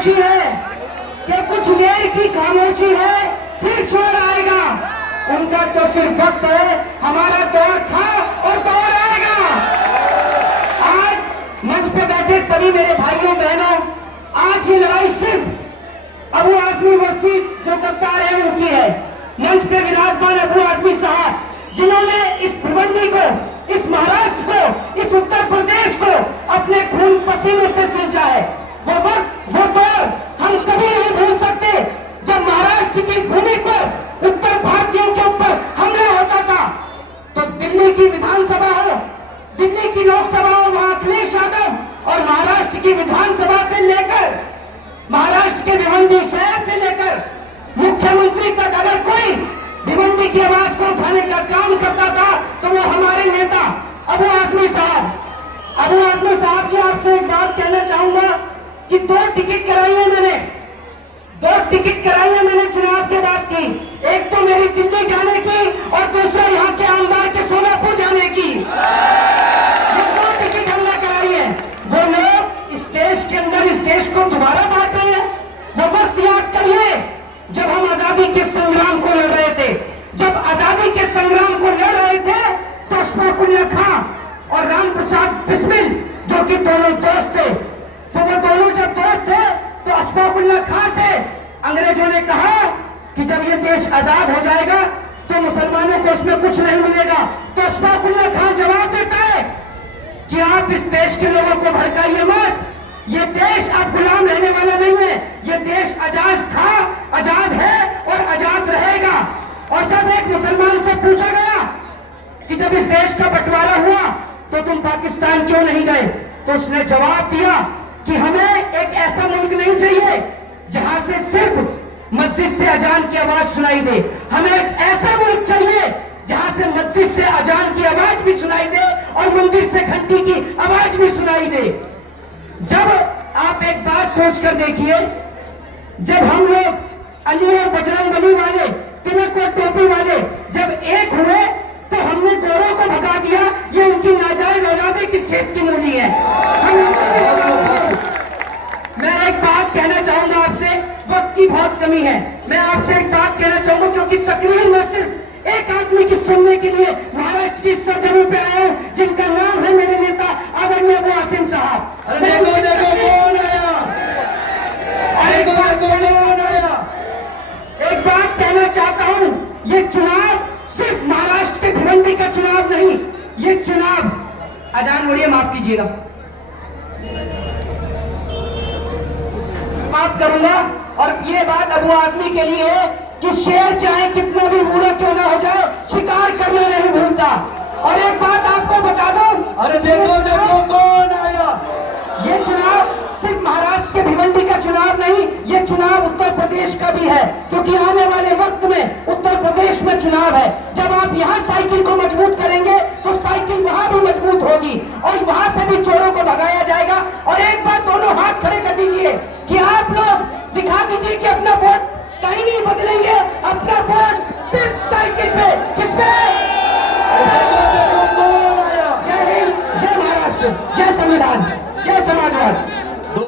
खामोशी है कि कुछ देर की खामोशी है, फिर शोर आएगा। उनका तो सिर्फ वक्त है, हमारा दौर था और दौर आएगा। आज मंच पे बैठे सभी मेरे भाइयों बहनों, आज ये लड़ाई सिर्फ अबू आजमी वर्सेस जो गद्दार है उनकी है। मंच पे विराजमान अबू आजमी साहब, जिन्होंने इस भिवंडी को, इस महाराष्ट्र को, इस उत्तर प्रदेश को अपने खून पसीने से सींचा है। वो वक्त, वो दौर हम कभी नहीं भूल सकते जब महाराष्ट्र की भूमि पर उत्तर भारतीयों के ऊपर हमला होता था। तो दिल्ली की विधानसभा हो, दिल्ली की लोकसभा हो, वहां अखिलेश यादव और महाराष्ट्र की विधानसभा से लेकर महाराष्ट्र के भिवंडी शहर से लेकर मुख्यमंत्री तक अगर कोई भिवंडी की आवाज को उठाने का काम करता था तो वो हमारे नेता अबू आजमी साहब। अबू आजमी साहब जी, आपसे एक बात कहना चाहूंगा कि दो टिकट कराई है मैंने चुनाव के बाद की। एक तो मेरी दिल्ली जाने की और दूसरा यहाँ के आमदार के सोलापुर जाने की। ये दो टिकट हमने कराई है। वो लोग इस देश के अंदर इस देश को दोबारा बांट रहे हैं। वो वक्त याद करिए जब हम आजादी के संग्राम को लड़ रहे थे। जब आजादी के संग्राम को लड़ रहे थे तो अशफाक उल्लाह खां और राम प्रसाद बिस्मिल, जो कि दोनों दोस्त थे, तो वो दोनों जब दोस्त थे तो अशफाक उल्लाह खां से अंग्रेजों ने कहा कि जब ये देश आजाद हो जाएगा तो मुसलमानों को इसमें कुछ नहीं मिलेगा। तो अशफाक उल्लाह खां जवाब देता है कि आप इस देश के लोगों को भड़काइए मत। ये देश अब गुलाम रहने वाला नहीं है। ये देश आजाद था, आजाद है और आजाद रहेगा। और जब एक मुसलमान से पूछा गया कि जब इस देश का बंटवारा हुआ तो तुम पाकिस्तान क्यों नहीं गए, तो उसने जवाब दिया कि हमें एक ऐसा मुल्क नहीं चाहिए जहां से सिर्फ मस्जिद से अजान की आवाज सुनाई दे। हमें एक ऐसा मुल्क चाहिए जहां से मस्जिद से अजान की आवाज भी सुनाई दे और मंदिर से घंटी की आवाज भी सुनाई दे। जब आप एक बात सोच कर देखिए, जब हम लोग अली और बजरंगबली वाले, तिलक और टोपी वाले जब एक हुए तो हमने गोरों को भगा दिया। ये उनकी नाजायज औलादे किस खेत की मूली है। मैं एक बात कहना चाहूंगा आपसे, वक्त की बहुत कमी है। मैं आपसे एक बात कहना चाहूंगा क्योंकि तकरीर में सिर्फ एक आदमी की सुनने के लिए महाराष्ट्र की सरजमी पे आया हूं, जिनका नाम है मेरे नेता आदरणीय अबू आसिम साहब। अरे देखो कौन आया, अरे कौन आया। एक बात कहना चाहता हूं, ये चुनाव सिर्फ महाराष्ट्र के भिवंडी का चुनाव नहीं, ये चुनाव, अजान हो रही है, माफ कीजिएगा, बात करूंगा। और ये बात अबू आजमी के लिए है कि शेर चाहे कितना भी बूढ़ा क्यों ना हो जाए, शिकार करना नहीं भूलता। और एक बात आपको बता दूं, अरे देखो कौन आया। ये चुनाव सिर्फ महाराष्ट्र के भिवंडी का चुनाव नहीं, ये चुनाव उत्तर प्रदेश का भी है, क्योंकि आने वाले वक्त में उत्तर प्रदेश में चुनाव है। जब आप यहाँ साइकिल को मजबूत करेंगे तो साइकिल वहां भी मजबूत होगी और वहां से भी चोरों को भगाया जाएगा। और एक बार दोनों हाथ खड़े कर दीजिए कि आप लोग